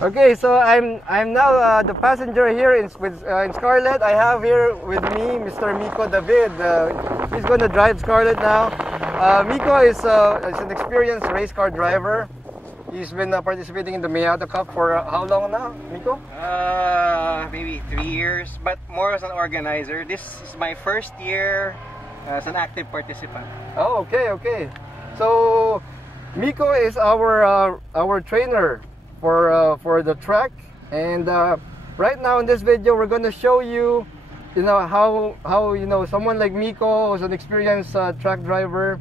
Okay, so I'm now the passenger here in Scarlett. I have here with me Mr. Mikko David. He's going to drive Scarlett now. Mikko is an experienced race car driver. He's been participating in the Miata Cup for how long now, Mikko? Maybe 3 years, but more as an organizer. This is my first year as an active participant. Oh, okay, okay. So Mikko is our trainer for the track, and right now in this video we're going to show you, how someone like Mikko, who's an experienced track driver,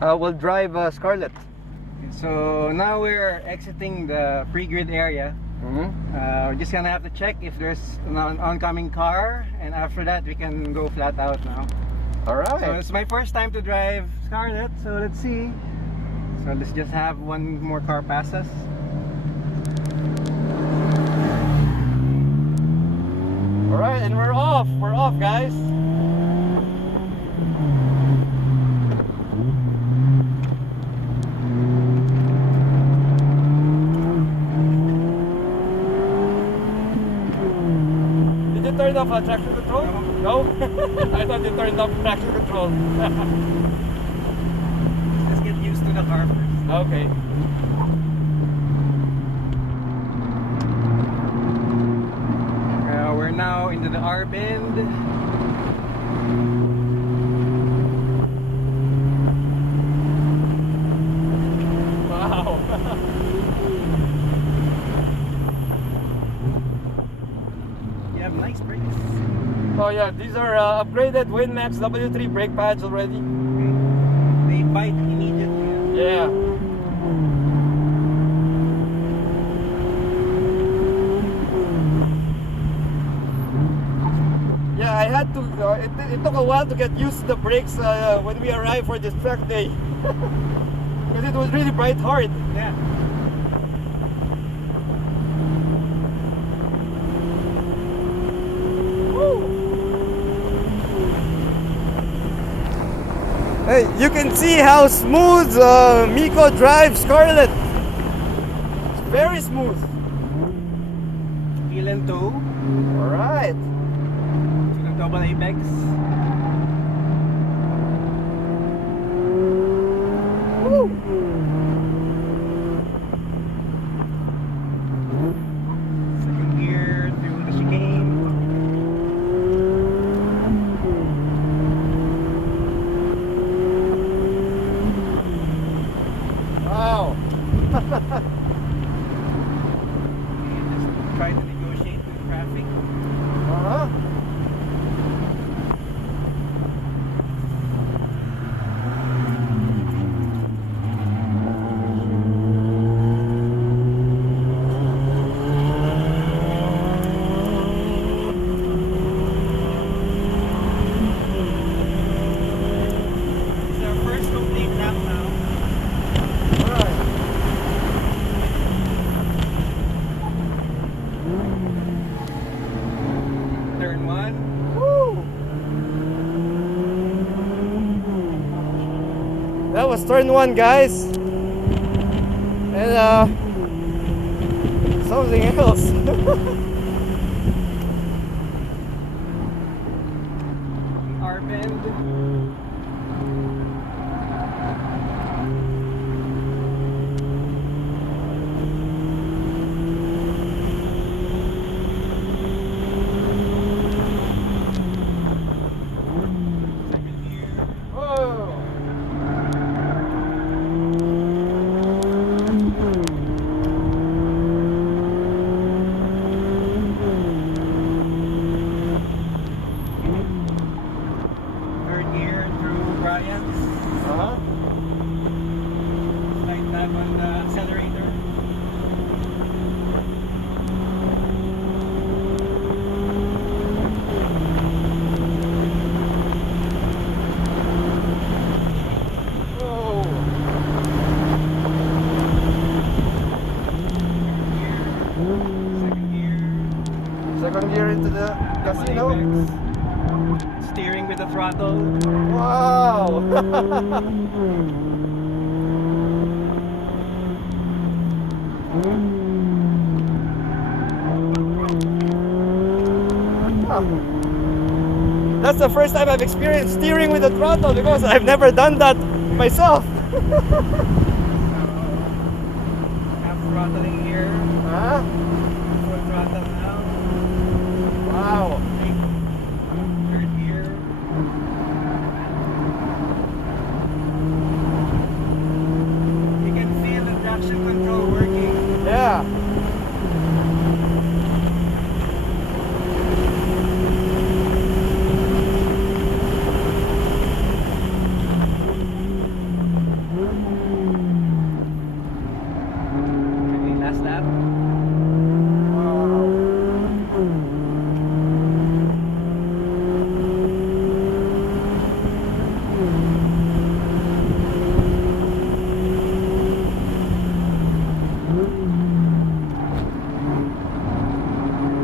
will drive Scarlett. So now we're exiting the pre-grid area. We're just gonna have to check if there's an oncoming car, and after that we can go flat out now. All right. So it's my first time to drive Scarlett, so let's see. So let's just have one more car pass us. All right, and we're off. We're off, guys. Turn off traction control? No? I thought you turned off traction control. Let's get used to the car first. Okay. We're now into the R bend. Wow. Nice brakes. Oh yeah, these are upgraded WinMax W3 brake pads already. They bite immediately. Yeah. Yeah, I had to. It took a while to get used to the brakes when we arrived for this track day, because it was really bright hard. Yeah. Hey, you can see how smooth Mikko drives Scarlett. It's very smooth. Heel and toe. Alright. To the double apex. Woo. Second gear through the chicane. Just try to negotiate with traffic. It's our first complete lap now. Turn one. Woo. That was turn one, guys. And something else. R bend. Light tab on the accelerator. Whoa. Second gear into the casino. Steering with the throttle. Wow. That's the first time I've experienced steering with the throttle because I've never done that myself. Half throttling here. Huh? Full throttle now. Wow. Third gear. You can feel the traction control working. Yeah. Last lap.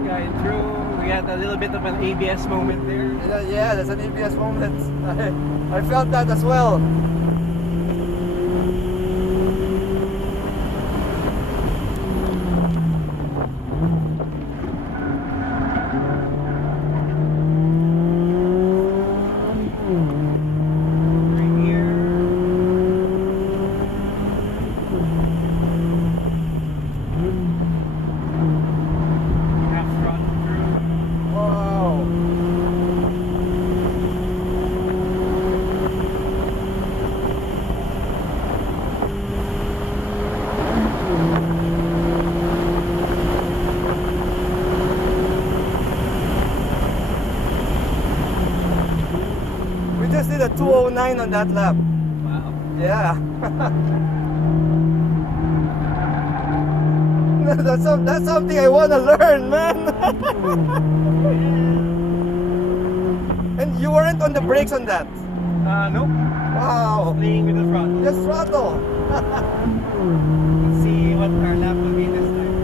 Going through, we had a little bit of an ABS moment there. Yeah, that's an ABS moment. I felt that as well. Just did a 209 on that lap. Wow. Yeah. that's something I want to learn, man. And you weren't on the brakes on that? Nope. Wow. Playing with the throttle. Just throttle. Let's see what our lap will be this time.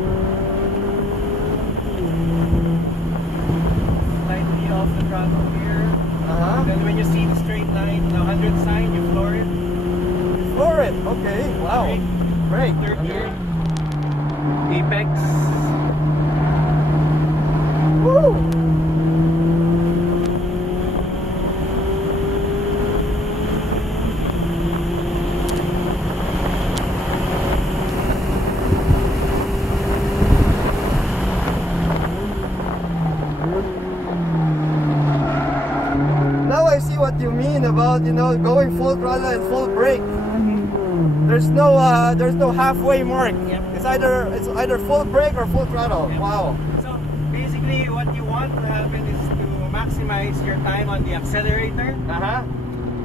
Slightly off the throttle here. Then when you see the straight line, the 100 sign, you floor it. Floor it, okay. Wow. Brake. Brake. Third gear. Apex. Woo! Now I see what you mean about, you know, going full throttle and full brake. There's no halfway mark. Yep. It's either full brake or full throttle. Yep. Wow. So basically what you want to happen is to maximize your time on the accelerator.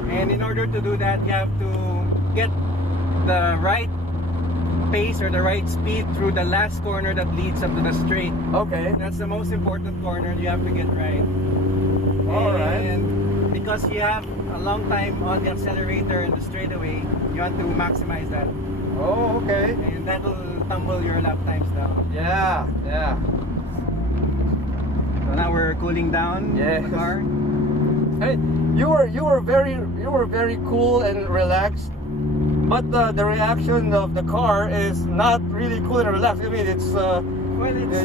And in order to do that, you have to get the right pace or the right speed through the last corner that leads up to the straight. Okay. That's the most important corner you have to get right. Alright. And because you have a long time on the accelerator and the straightaway, you want to maximize that. Oh, okay. And that will tumble your lap times down. Yeah, yeah. So now we're cooling down Yes. the car. Hey, you were very cool and relaxed, but the reaction of the car is not really cool and relaxed. I mean, it's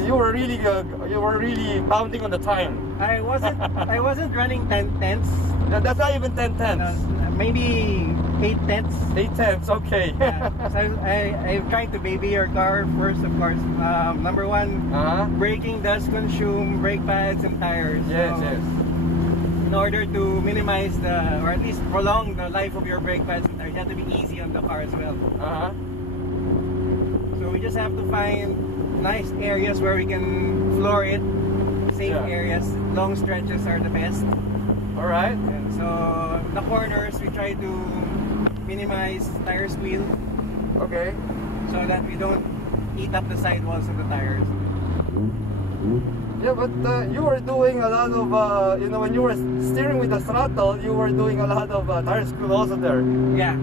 you were really pounding on the time. I wasn't running 10 tenths. That's not even 10 tenths. Maybe 8 tenths. 8 tenths, okay. Yeah. So I tried to baby your car first, of course. Number one, braking does consume brake pads and tires. Yes, so yes. in order to minimize or at least prolong the life of your brake pads and tires, you have to be easy on the car as well. So we just have to find nice areas where we can floor it. Safe areas, long stretches are the best. Alright. So the corners, we try to minimize tire squeal. Okay. So that we don't eat up the sidewalls of the tires. Yeah, but you were doing a lot of, you know, when you were steering with the throttle, you were doing a lot of tire squeal also there. Yeah.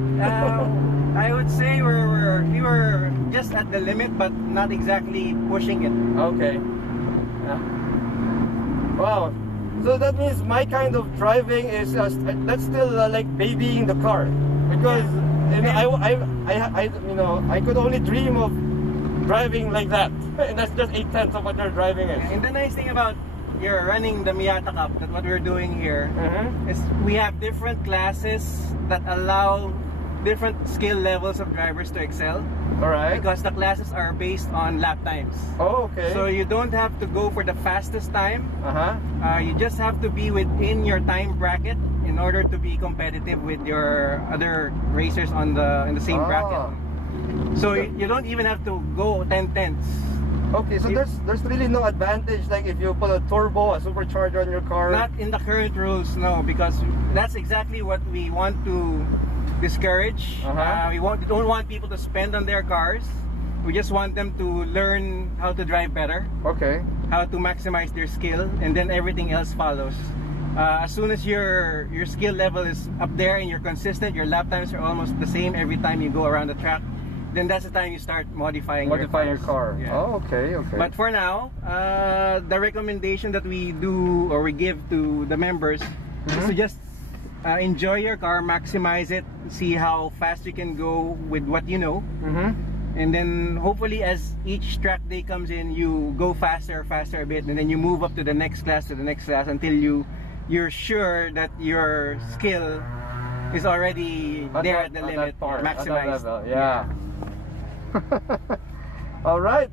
I would say we were just at the limit, but not exactly pushing it. Okay. Yeah. Wow. So that means my kind of driving is that's still like babying the car, because you know, I could only dream of driving like that, and that's just 8 tenths of what your driving is. And the nice thing about you're running the Miata Cup, that what we're doing here is we have different classes that allow different skill levels of drivers to excel. Alright. Because the classes are based on lap times. Oh, okay. So you don't have to go for the fastest time. You just have to be within your time bracket in order to be competitive with your other racers in the same bracket. So you don't even have to go 10/10ths. Okay, so there's really no advantage like if you put a turbo, a supercharger on your car? Not in the current rules, no, because that's exactly what we want to discourage. We don't want people to spend on their cars. We just want them to learn how to drive better. Okay. How to maximize their skill, and then everything else follows. As soon as your skill level is up there and you're consistent, your lap times are almost the same every time you go around the track, then that's the time you start modifying your car. Yeah. Oh, okay. But for now, the recommendation that we do or we give to the members is to just enjoy your car, maximize it, see how fast you can go with what you know. And then hopefully as each track day comes in, you go faster a bit, and then you move up to the next class until you're sure that your skill is already there at the limit, maximized. Yeah. All right,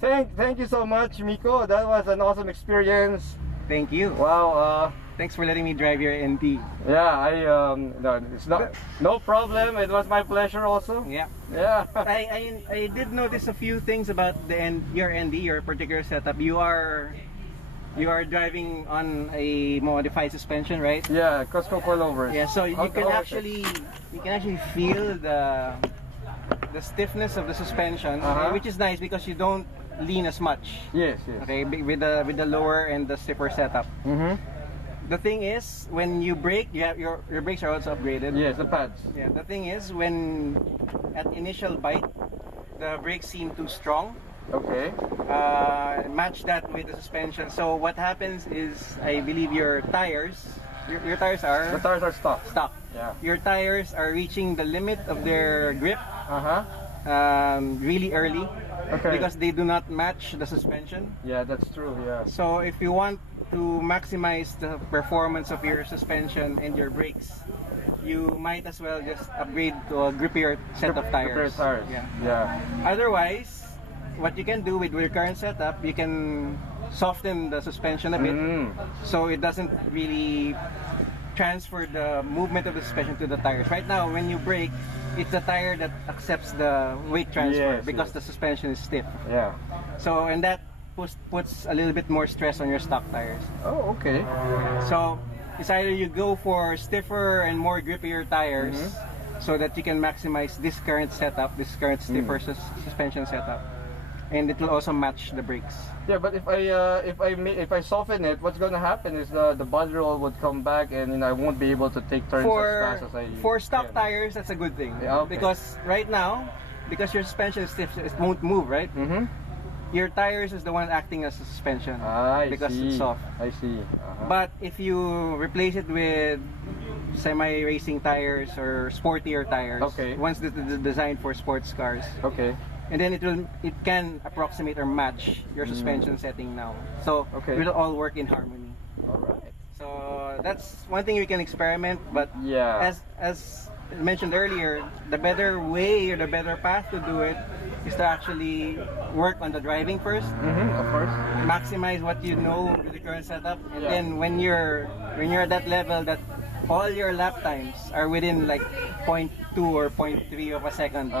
thank you so much, Mikko. That was an awesome experience. Thank you. Wow. Thanks for letting me drive your NT. Yeah, no, it's no problem. It was my pleasure also. Yeah. Yeah. I did notice a few things about your ND, your particular setup. You are driving on a modified suspension, right? Yeah, Costco coilovers. Yeah, so you can actually feel the stiffness of the suspension, which is nice because you don't lean as much. Yes. Okay, with the lower and the stiffer setup. The thing is, when you brake, your brakes are also upgraded. Yes, the pads. Yeah. The thing is, when at initial bite, the brakes seem too strong. Okay. Match that with the suspension. So what happens is, I believe your tires, your tires are... The tires are stock. Stock. Yeah. Your tires are reaching the limit of their grip really early. Okay. Because they do not match the suspension. Yeah, that's true. Yeah. So if you want to maximize the performance of your suspension and your brakes, you might as well just upgrade to a grippier set of tires. Grippier tires. Yeah. Otherwise, what you can do with your current setup, you can soften the suspension a bit, so it doesn't really transfer the movement of the suspension to the tires. Right now, when you brake, it's the tire that accepts the weight transfer because the suspension is stiff. Yeah. So, and that puts a little bit more stress on your stock tires. Oh, okay. So, it's either you go for stiffer and more grippier tires so that you can maximize this current setup, this current stiffer suspension setup, and it will also match the brakes. Yeah, but if I soften it, what's going to happen is the body roll would come back, and I won't be able to take turns as fast as I For stock tires, that's a good thing. Yeah, okay. Because right now, because your suspension is stiff, it won't move, right? Your tires is the one acting as a suspension because it's soft. I see. But if you replace it with semi-racing tires or sportier tires, ones that are designed for sports cars, and then it can approximate or match your suspension setting now. So it will all work in harmony. Alright. So that's one thing we can experiment, but as mentioned earlier, the better way or the better path to do it is to actually work on the driving first. Of course. Maximize what you know with the current setup, and then when you're at that level that all your lap times are within like 0.2 or 0.3 of a second,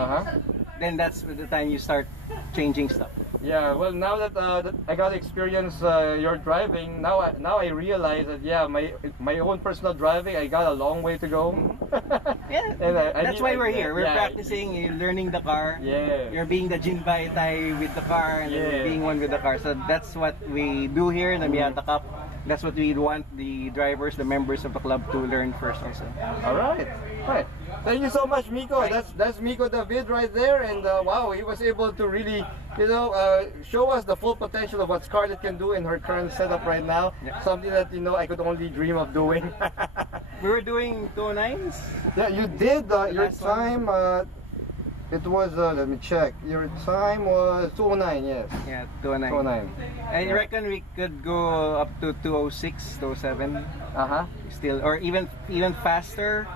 then that's the time you start changing stuff. Yeah, well, now that I got to experience your driving, now I realize that my own personal driving, I got a long way to go. And that's why we're here. We're practicing, you're learning the car. You're being the Jinbei Tai with the car, and then being one with the car. So that's what we do here in the Miata Cup. That's what we want the drivers, the members of the club to learn first also. Alright. Thank you so much, Mikko. That's Mikko David right there, and wow, he was able to really, show us the full potential of what Scarlett can do in her current setup right now. Something that I could only dream of doing. We were doing 209s. Yeah, you did your time. It was, let me check. Your time was 209, yes. Yeah, 209. 209. I reckon we could go up to 206, 207. Still, or even faster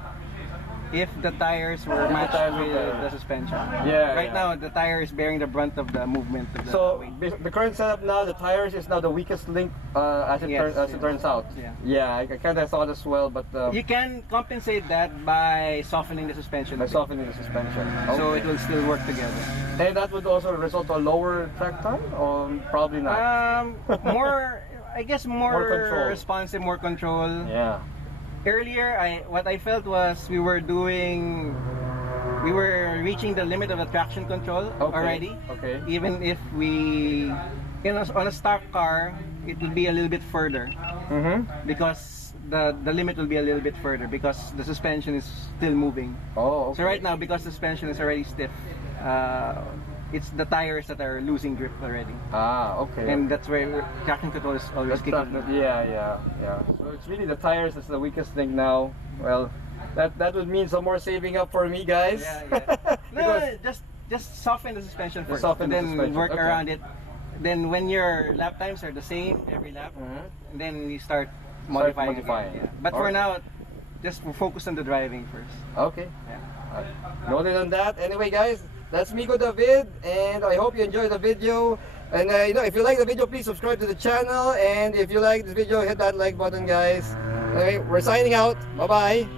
if the tires were matched with the suspension. Yeah. Right now, the tire is bearing the brunt of the movement of the weight. The current setup now, the tires is now the weakest link as it turns out. Yeah, I kind of thought as well, but you can compensate that by softening the suspension. By softening the suspension. Okay. So it will still work together. And that would also result in a lower track time, or probably not. More, I guess, more control. responsive, more control. Yeah. Earlier, what I felt was we were reaching the limit of the traction control already. Okay. Even if we, on a stock car, it will be a little bit further. Because the limit will be a little bit further because the suspension is still moving. Oh. Okay. So right now, because the suspension is already stiff, it's the tires that are losing grip already. Okay. And that's where traction control is always kicking. Yeah. So it's really the tires that's the weakest thing now. Well, that would mean some more saving up for me, guys. Yeah. No, just soften the suspension first, and then work around it. Then when your lap times are the same every lap, then you start modifying. Yeah. But for now, just focus on the driving first. Okay. Yeah. Noted on that. Anyway, guys, that's Mikko David, and I hope you enjoyed the video. And if you like the video, please subscribe to the channel. And if you like this video, hit that like button, guys. Anyway, we're signing out. Bye bye.